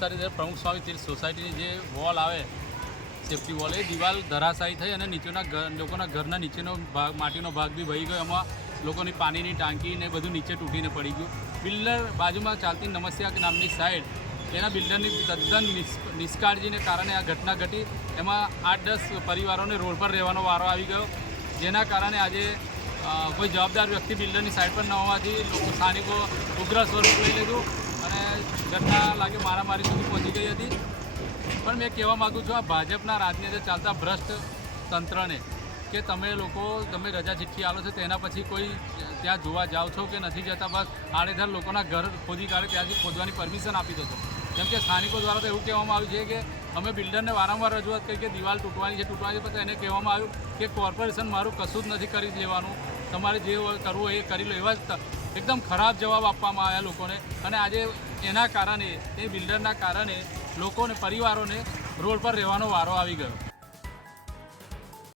પ્રમુખ સ્વામી તીર્થ સોસાયટીની જે વોલ આવે સેફ્ટી વોલ એ દિવાલ ધરાશાયી થઈ અને નીચેના લોકોના ઘરના નીચેનો ભાગ માટીનો ભાગ બી વહી ગયો. એમાં લોકોની પાણીની ટાંકી ને બધું નીચે તૂટીને પડી ગયું. બિલ્ડર બાજુમાં ચાલતી નમસ્યા નામની સાઈડ તેના બિલ્ડરની તદ્દન નિષ્કાળજીને કારણે આ ઘટના ઘટી. એમાં 8-10 પરિવારોને રોડ પર રહેવાનો વારો આવી ગયો, જેના કારણે આજે કોઈ જવાબદાર વ્યક્તિ બિલ્ડરની સાઈડ પર ન હોવાથી લોકો સ્થાનિકો ઉગ્ર સ્વરૂપ લઈ લીધું અને ઘટના લાગે મારામારી સુધી પહોંચી ગઈ હતી. પણ મેં કહેવા માગું છું આ ભાજપના રાજની અંદર ચાલતા ભ્રષ્ટ તંત્રને કે તમે રજા ચિઠ્ઠી આલો છો તેના પછી કોઈ ત્યાં જોવા જાઓ છો કે નથી જતા, બસ આડેધડ લોકોના ઘર ખોદી કાઢે ત્યાંથી ખોદવાની પરમિશન આપી દો છો. જેમ કે સ્થાનિકો દ્વારા તો એવું કહેવામાં આવ્યું છે કે અમે બિલ્ડરને વારંવાર રજૂઆત કરી કે દિવાલ તૂટવાની છે પછી એને કહેવામાં આવ્યું કે કોર્પોરેશન મારું કશું જ નથી કરી લેવાનું, તમારે જે કરવું હોય એ કરી લો. એવા એકદમ ખરાબ જવાબ આપવામાં આવ્યા લોકોને. અને આજે એના કારણે એ બિલ્ડરના કારણે લોકોને પરિવારોને રોડ પર રહેવાનો વારો આવી ગયો.